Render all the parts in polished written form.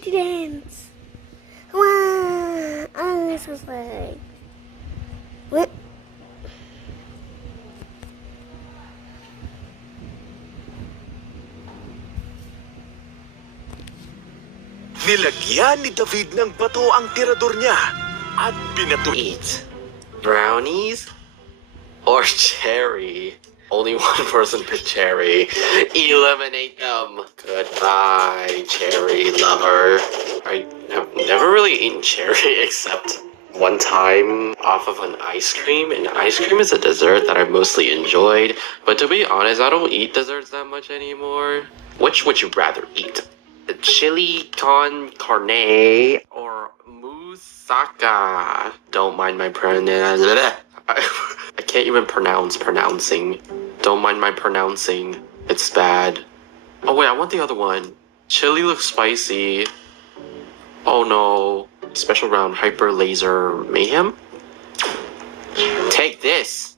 party dance. Wow! Oh, this is like... What? Nilagyan ni David ng bato ang tirador niya at binato. Eat brownies or cherry? Only one person picked cherry. Eliminate them. Goodbye, cherry lover. I have never really eaten cherry except one time off of an ice cream, and ice cream is a dessert that I mostly enjoyed. But to be honest, I don't eat desserts that much anymore. Which would you rather eat? The chili con carne or moussaka? Don't mind my pronunciation. I can't even pronouncing. Don't mind my pronouncing. It's bad. Oh wait, I want the other one. Chili looks spicy. Oh no. Special round hyper laser mayhem? Take this.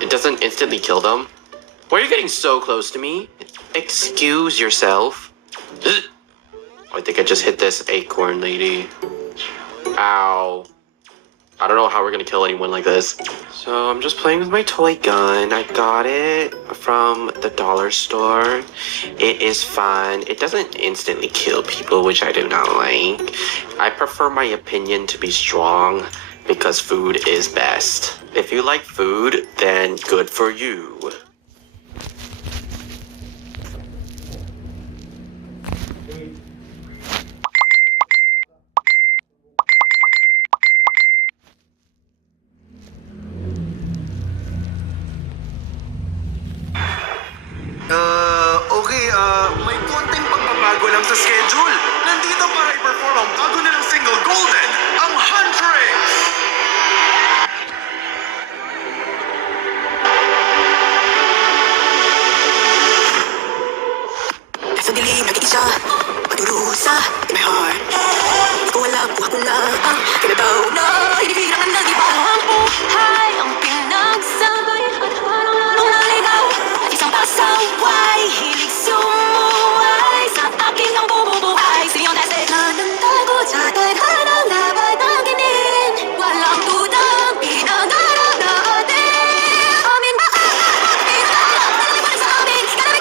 It doesn't instantly kill them. Why are you getting so close to me? Excuse yourself. I think I just hit this acorn lady. Ow. I don't know how we're gonna kill anyone like this. So I'm just playing with my toy gun. I got it from the dollar store. It is fun. It doesn't instantly kill people, which I do not like. I prefer my opinion to be strong because food is best. If you like food, then good for you. Okay, may konting pagbabago lang sa schedule. Nandito para i-perform ang bago nilang single, Golden, ang Huntrix!